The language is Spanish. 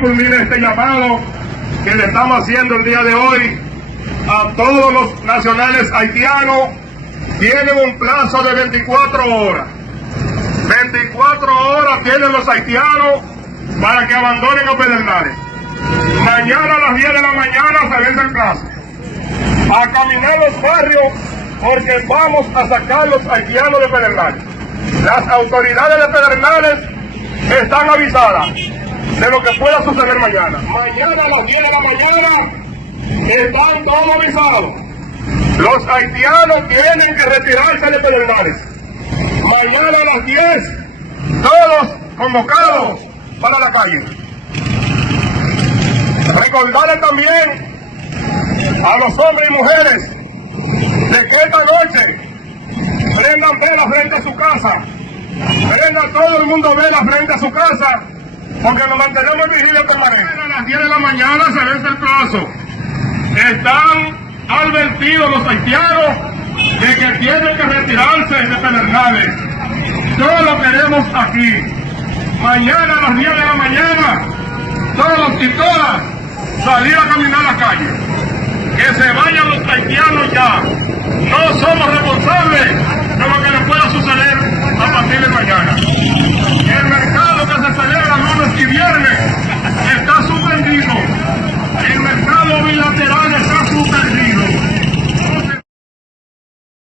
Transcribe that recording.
culmine este llamado que le estamos haciendo el día de hoy a todos los nacionales haitianos. Tienen un plazo de 24 horas. 24 horas tienen los haitianos para que abandonen los Pedernales. Mañana a las 10 de la mañana se vence el plazo. A caminar los barrios porque vamos a sacar los haitianos de Pedernales. Las autoridades de Pedernales están avisadas de lo que pueda suceder mañana. Mañana a las 10 de la mañana están todos avisados. Los haitianos tienen que retirarse de Pedernales. Mañana a las 10, todos convocados para la calle. Recordarles también a los hombres y mujeres de que esta noche prendan velas frente a su casa. Prendan todo el mundo velas frente a su casa, porque nos mantenemos en vigilia permanente. A las 10 de la mañana se vence el plazo. Están advertidos los haitianos de que tienen que retirarse de Pedernales. Todos lo queremos aquí. Mañana a las 10 de la mañana, todos y todas, salir a caminar a la calle.